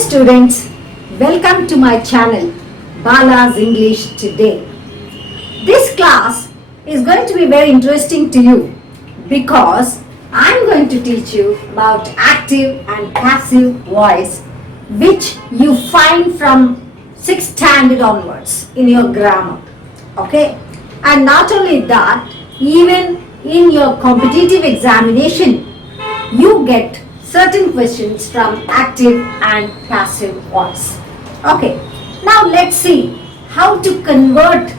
students, welcome to my channel Bala's English Today. This class is going to be very interesting to you because I'm going to teach you about active and passive voice which you find from 6th standard onwards in your grammar. Okay, and not only that, even in your competitive examination you get certain questions from active and passive voice. Okay, now let's see how to convert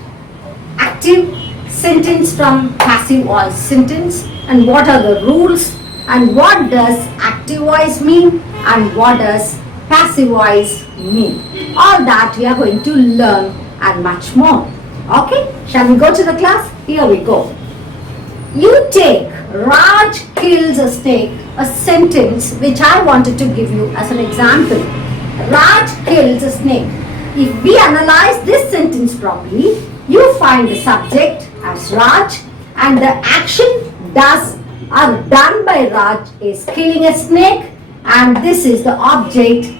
active sentence from passive voice sentence and what are the rules and what does active voice mean and what does passive voice mean. All that we are going to learn and much more. Okay, shall we go to the class? Here we go. You take Raj kills a snake, a sentence which I wanted to give you as an example. Raj kills a snake. If we analyze this sentence properly, you find the subject as Raj and the action done by Raj is killing a snake and this is the object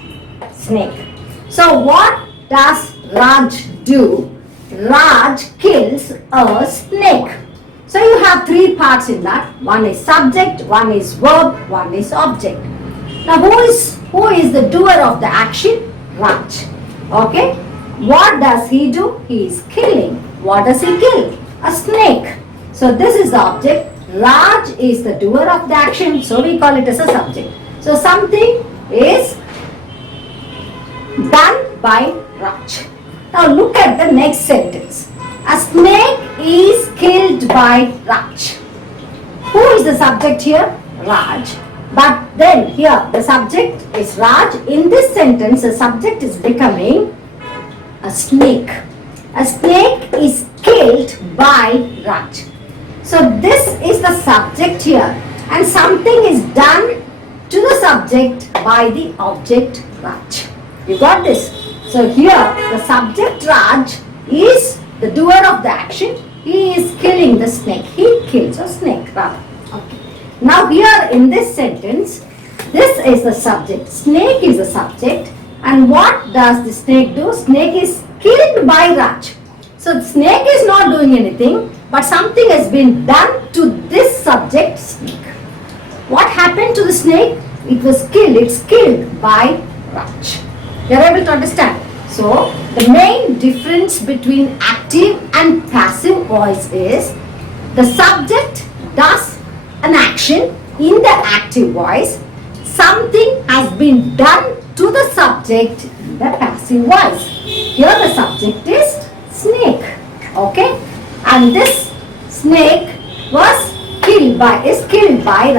snake. So what does Raj do? Raj kills a snake. So you have three parts in that. One is subject, one is verb, one is object. Now who is the doer of the action? Raj. Okay. What does he do? He is killing. What does he kill? A snake. So this is the object. Raj is the doer of the action. So we call it as a subject. So something is done by Raj. Now look at the next sentence. A snake is killed by Raj. Who is the subject here? Raj. But then here the subject is Raj. In this sentence the subject is becoming a snake. A snake is killed by Raj. So this is the subject here and something is done to the subject by the object Raj. You got this? So here the subject Raj is the doer of the action. He is killing the snake. He kills a snake rather. Okay. Now here in this sentence, this is the subject. Snake is the subject. And what does the snake do? Snake is killed by Raj. So the snake is not doing anything, but something has been done to this subject snake. What happened to the snake? It was killed. It's killed by Raj. You are able to understand? So, the main difference between active and passive voice is the subject does an action in the active voice. Something has been done to the subject in the passive voice. Here the subject is snake. Okay? And this snake is killed by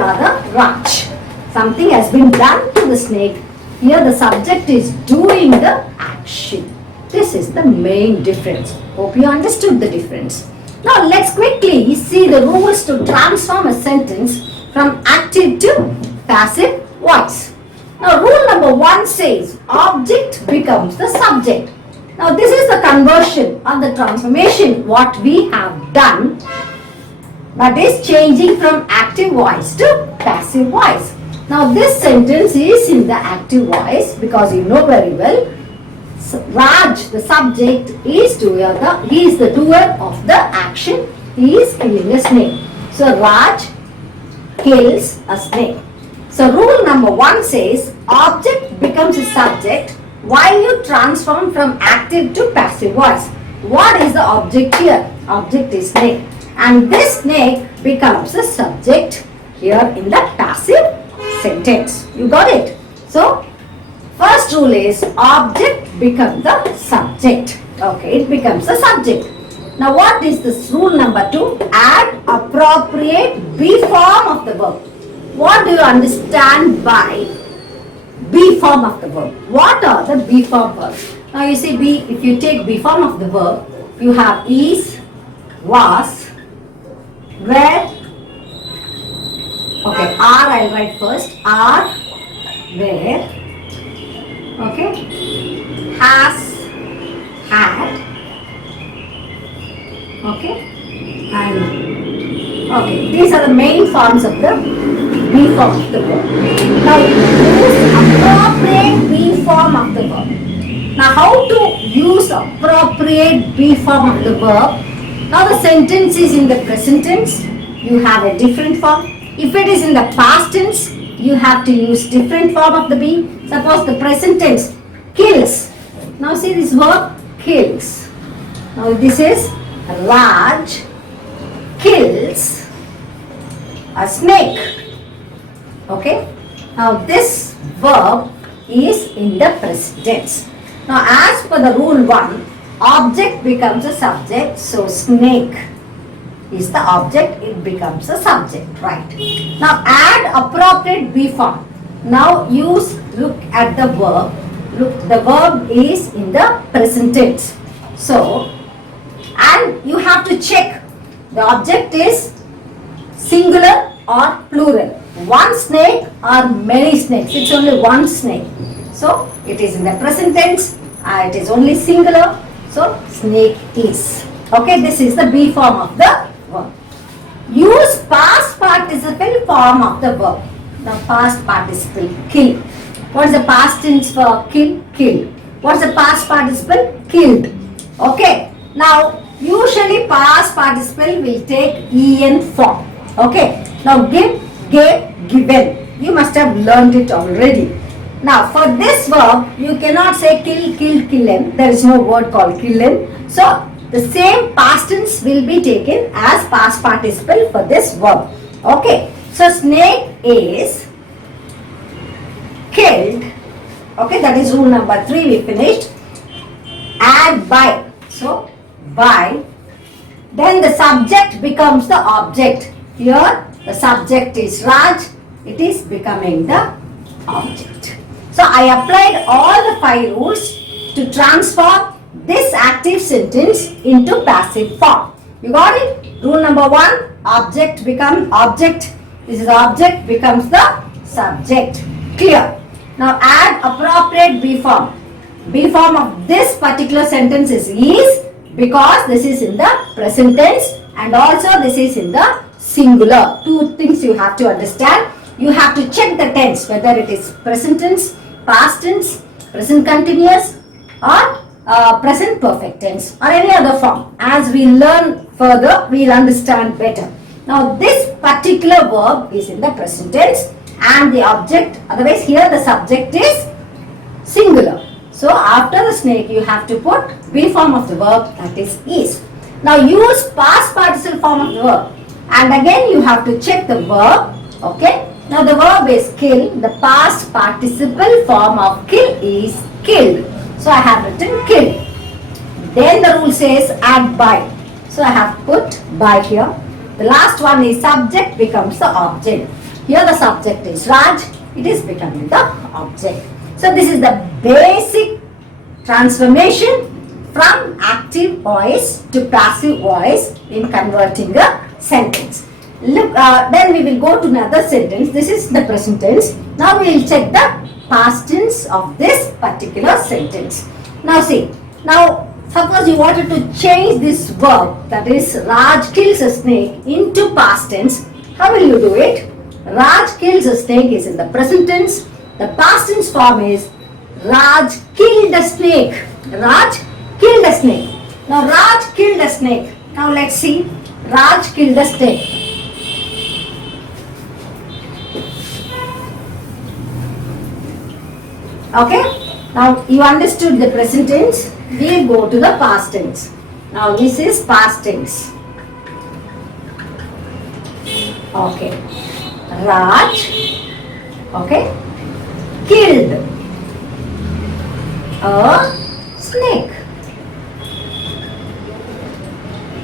Raj. Something has been done to the snake. Here the subject is doing the action. This is the main difference. Hope you understood the difference. Now let's quickly see the rules to transform a sentence from active to passive voice. Now rule number 1 says object becomes the subject. Now this is the conversion or the transformation what we have done, that is changing from active voice to passive voice. Now this sentence is in the active voice because you know very well Raj, the subject, he is the doer of the action. He is killing a snake. So Raj kills a snake. So rule number 1 says object becomes a subject while you transform from active to passive voice. What is the object here? Object is snake. And this snake becomes a subject here in the passive sentence. You got it? So first rule is object becomes the subject. Okay, it becomes the subject. Now what is this rule number 2? Add appropriate be form of the verb. What do you understand by be form of the verb? What are the be form verbs? Now you see if you take be form of the verb, you have is, was, were. Okay, are I'll write first. Are, were. Okay, has, had, okay, and okay, these are the main forms of the be form of the verb. Now use appropriate be B form of the verb. Now how to use appropriate B form of the verb? Now the sentence is in the present tense, you have a different form. If it is in the past tense, you have to use different form of the B. Suppose the present tense, kills. Now see this verb, kills. Now this is Raj kills a snake. Okay. Now this verb is in the present tense. Now as per the rule 1, object becomes a subject, so snake is the object, it becomes a subject, right? Now add appropriate B form. Now look at the verb. Look, the verb is in the present tense. So, and you have to check the object is singular or plural. One snake or many snakes. It's only one snake. So, it is in the present tense. It is only singular. So, snake is. Okay, this is the B form of the verb. Use past participle form of the verb. The past participle, kill. What is the past tense for kill? Kill. What is the past participle? Killed. Okay. Now, usually past participle will take en form. Okay. Now, give, gave, given. You must have learned it already. Now, for this verb, you cannot say kill, kill, killen. There is no word called killen. So, the same past tense will be taken as past participle for this verb. Okay. So, snake is killed. Okay, that is rule number 3 we finished. Add by. So, by. Then the subject becomes the object. Here, the subject is Raj. It is becoming the object. So, I applied all the 5 rules to transform this active sentence into passive form. You got it? Rule number 1, object becomes object. This is object becomes the subject. Clear? Now add appropriate B form. B form of this particular sentence is because this is in the present tense and also this is in the singular. 2 things you have to understand. You have to check the tense whether it is present tense, past tense, present continuous or present perfect tense or any other form. As we learn further, we will understand better. Now this particular verb is in the present tense and the object, otherwise here the subject is singular. So after the snake you have to put B form of the verb, that is. Now use past participle form of the verb and again you have to check the verb. Okay. Now the verb is kill. The past participle form of kill is killed. So I have written kill. Then the rule says add by. So I have put by here. The last one is subject becomes the object. Here the subject is Raj. It is becoming the object. So this is the basic transformation from active voice to passive voice in converting a sentence. Look, then we will go to another sentence. This is the present tense. Now we will check the past tense of this particular sentence. Now see, now suppose you wanted to change this verb, that is Raj kills a snake, into past tense. How will you do it? Raj kills a snake is in the present tense. The past tense form is Raj killed a snake. Raj killed a snake. Now Raj killed a snake. Now let's see. Raj killed a snake. Okay. Now you understood the present tense. We will go to the past tense. Now this is past tense. Okay. Raj, okay, killed a snake.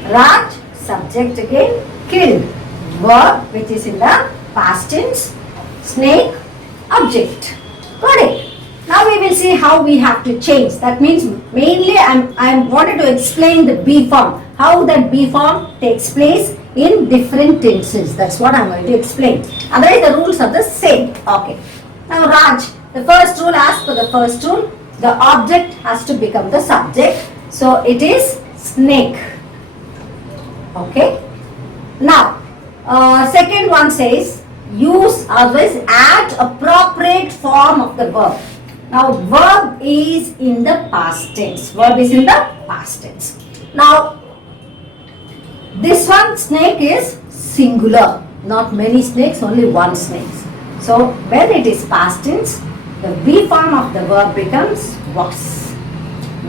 Raj, subject again, killed. Verb which is in the past tense. Snake, object. Got it? Now we will see how we have to change. That means mainly I wanted to explain the B form. How that B form takes place in different tenses. That's what I'm going to explain. Otherwise the rules are the same. Okay. Now Raj, the first rule, as per the first rule, the object has to become the subject. So it is snake. Okay. Now, second one says use, always add appropriate form of the verb. Now verb is in the past tense. Verb is in the past tense. Now this one snake is singular. Not many snakes, only one snake. So when it is past tense, the be form of the verb becomes was.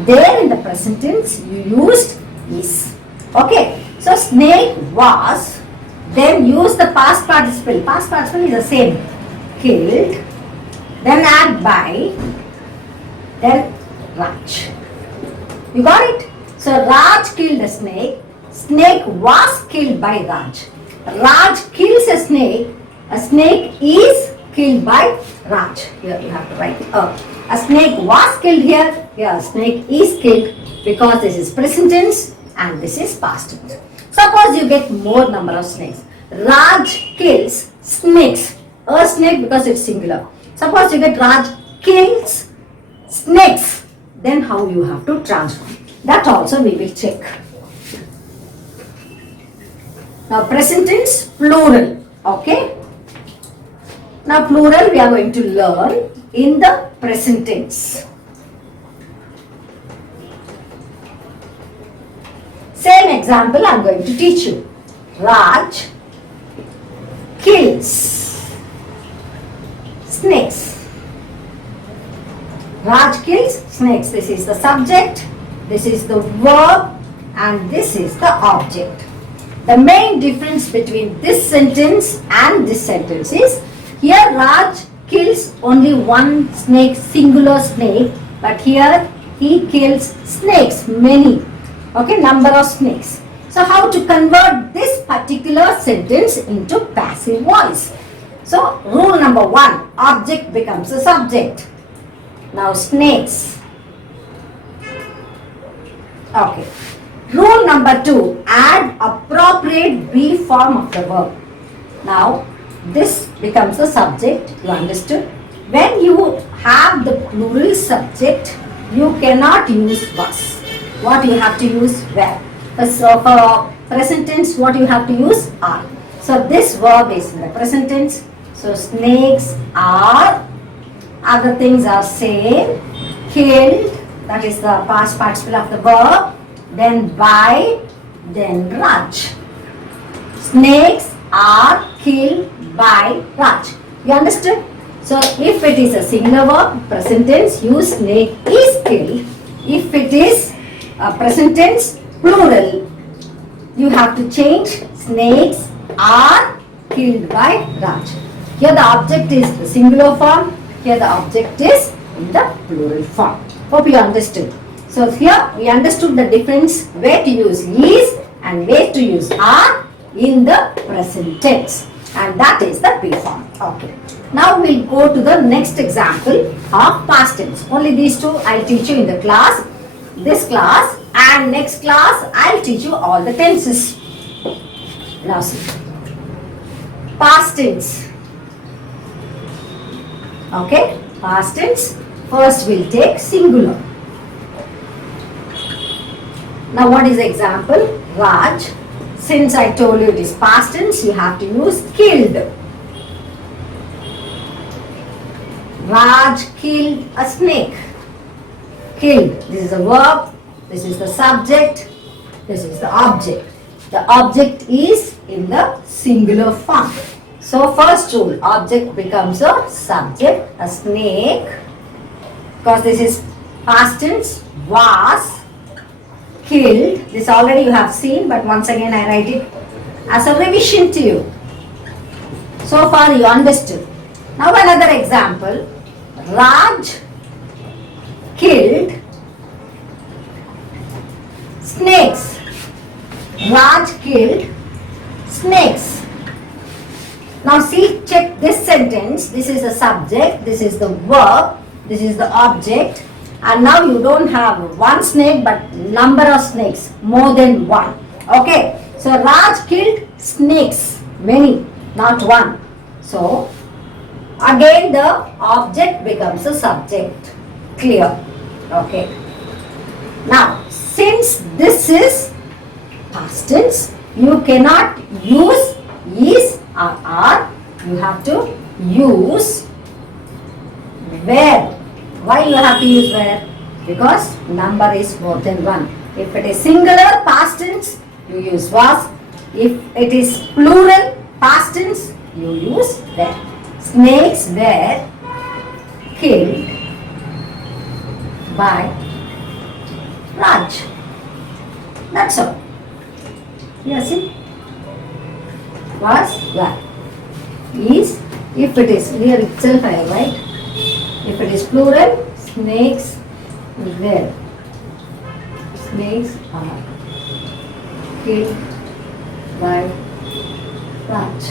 There in the present tense you used is. Okay. So snake was. Then use the past participle. Past participle is the same. Killed. Then add by. Then Raj. You got it? So Raj killed a snake. Snake was killed by Raj. Raj kills a snake. A snake is killed by Raj. Here you have to write. A snake was killed here. Here a snake is killed because this is present tense and this is past tense. Suppose you get more number of snakes. Raj kills snakes. A snake because it's singular. Suppose you get Raj kills snakes. Then how you have to transform. That also we will check. Now present tense plural. Okay. Now plural we are going to learn in the present tense. Same example I am going to teach you. Raj kills snakes. Raj kills snakes. This is the subject, this is the verb and this is the object. The main difference between this sentence and this sentence is here Raj kills only one snake, singular snake, but here he kills snakes, many. Okay, number of snakes. So how to convert this particular sentence into passive voice? So rule number 1, object becomes a subject. Now snakes. Okay. Rule number 2, add appropriate be form of the verb. Now this becomes the subject, you understood? When you have the plural subject, you cannot use was. What you have to use? Where. So for present tense, what you have to use? Are. So this verb is in the present tense. So snakes are, other things are same, killed, that is the past participle of the verb, then by, then Raj. Snakes are killed by Raj. You understood? So if it is a singular verb, present tense, use snake is killed. If it is present tense, plural, you have to change snakes are killed by Raj. Here the object is the singular form, here the object is in the plural form. Hope you understood. So here we understood the difference where to use is and where to use are in the present tense, and that is the be form. Okay. Now we'll go to the next example of past tense. Only these two I'll teach you in the class. This class and next class I'll teach you all the tenses. Now see. Past tense. Okay. Past tense. First we'll take singular. Now what is the example? Raj. Since I told you it is past tense, you have to use killed. Raj killed a snake. Killed. This is a verb. This is the subject. This is the object. The object is in the singular form. So first rule, object becomes a subject, a snake. Because this is past tense, was killed. This already you have seen, but once again I write it as a revision to you. So far you understood. Now another example. Raj killed snakes. Raj killed snakes. Now see, check this sentence. This is the subject, this is the verb, this is the object, and now you don't have one snake but number of snakes, more than one. Okay, so Raj killed snakes, many, not one. So again the object becomes a subject. Clear? Okay. Now since this is past tense, you cannot use is or are. You have to use where. Why you have to use where? Because number is more than 1. If it is singular past tense, you use was. If it is plural past tense, you use were. Snakes were killed by Raj. That's all. You see? Was, were. Is, if it is here itself I have right. If it is plural, snakes were. Snakes are killed by Raj.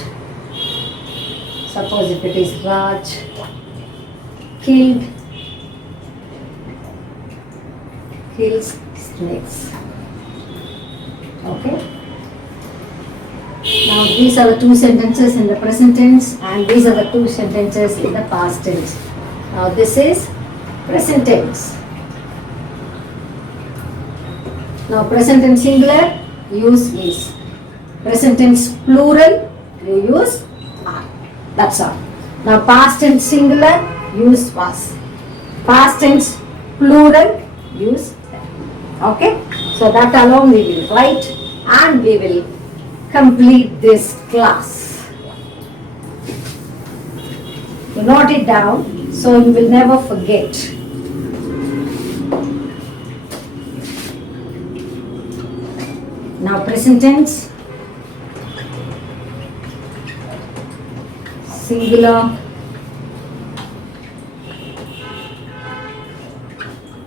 Suppose if it is Raj kills snakes. Okay. Now these are the two sentences in the present tense and these are the two sentences in the past tense. Now this is present tense. Now present tense singular, use is. Present tense plural, you use are. That's all. Now past tense singular, use was. Past tense plural, use were. Okay. So that alone we will write and we will complete this class. You note it down so you will never forget. Now present tense, singular.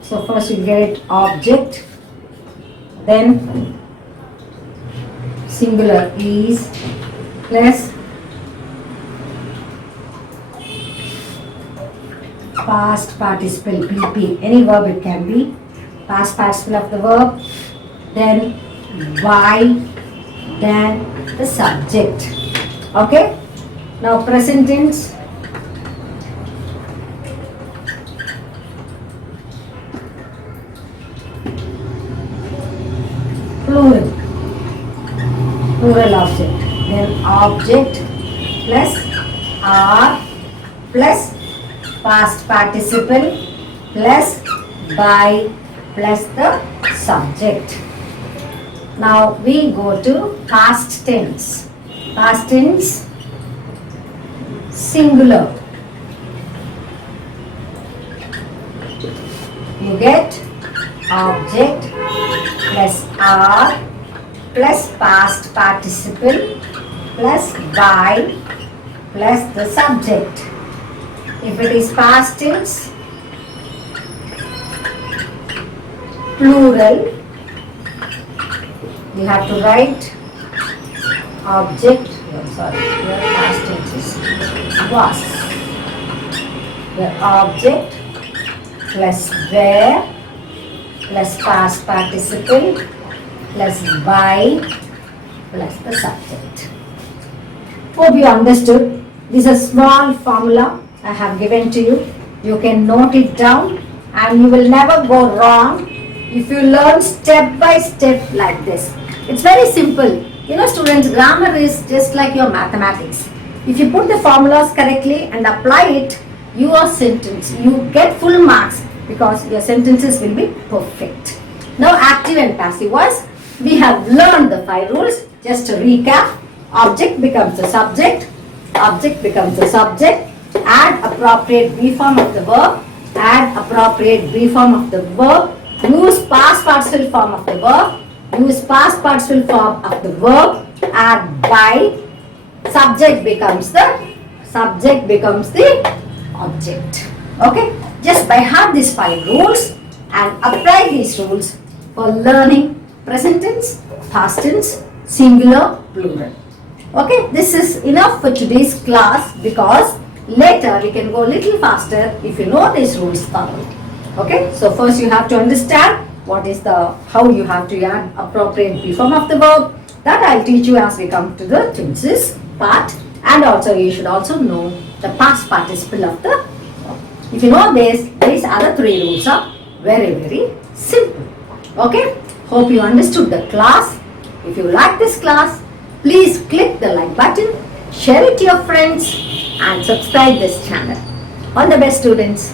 So first you get object, then singular is plus past participle PP, any verb it can be, past participle of the verb, then by, then the subject. Okay. Now present tense, plural object, then object plus are plus past participle plus by plus the subject. Now we go to past tense. Past tense singular. You get object plus are plus past participle plus by plus the subject. If it is past tense, plural, you have to write object, here past tense is was. The object plus where plus past participle plus by plus the subject. Hope you understood. This is a small formula I have given to you. You can note it down and you will never go wrong if you learn step by step like this. It's very simple. You know students, grammar is just like your mathematics. If you put the formulas correctly and apply it, your sentence, you get full marks because your sentences will be perfect. Now active and passive voice. We have learned the 5 rules. Just to recap, object becomes the subject, object becomes the subject, add appropriate be form of the verb, add appropriate be form of the verb, use past participle form of the verb, use past participle form of the verb, add by, subject becomes the object. Okay, just by heart these 5 rules and apply these rules for learning present tense, past tense, singular, plural. Okay, this is enough for today's class because later we can go a little faster if you know these rules thoroughly. Okay, so first you have to understand what is how you have to add appropriate be form of the verb. That I'll teach you as we come to the tenses part, and also you should also know the past participle of the verb. If you know this, these other 3 rules are very, very simple. Okay, hope you understood the class. If you like this class, please click the like button, share it to your friends and subscribe this channel. All the best students.